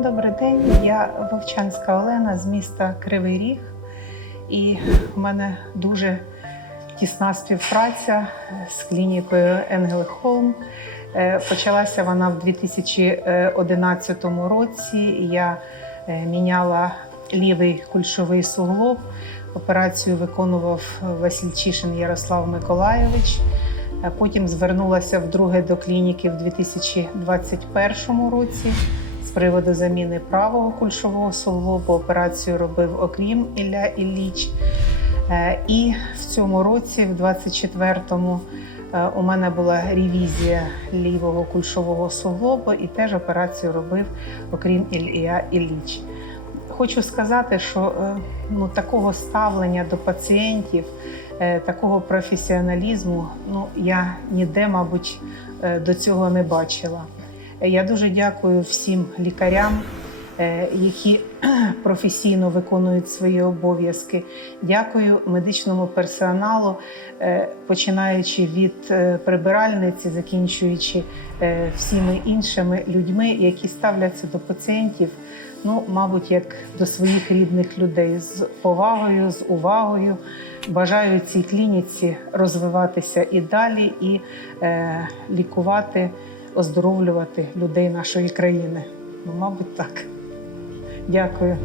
день. Я Вовчанська Олена з міста Кривий Ріг, і в мене дуже тісна співпраця з клінікою Енгел Холм. Е, Почалася вона в 2011 році. Я е, міняла лівий кульшовий суглоб. Операцію виконував Василь Чішин Ярослав Миколайович. Е, Потім звернулася вдруге до клініки в 2021 році приводу заміни правого кульшового суглобу. Операцію робив окрім Ілля Ілліч. Е, І в цьому році, в 24-му, е, у мене була ревізія лівого кульшового суглобу і теж операцію робив окрім Ілля Ілліч. Хочу сказати, що е, ну, такого ставлення до пацієнтів, такого професіоналізму ну, я ніде, мабуть, до цього не бачила. Я дуже дякую всім лікарям, е, які професійно виконують свої обов'язки. Дякую медичному персоналу, е, починаючи від е, прибиральниці, закінчуючи всіми іншими людьми, які ставляться до пацієнтів, ну, мабуть, як до своїх рідних людей з повагою, з увагою. Бажаю цій клініці розвиватися і далі, і е, лікувати, оздоровлювати людей нашої країни. Ну, мабуть, так. Дякую.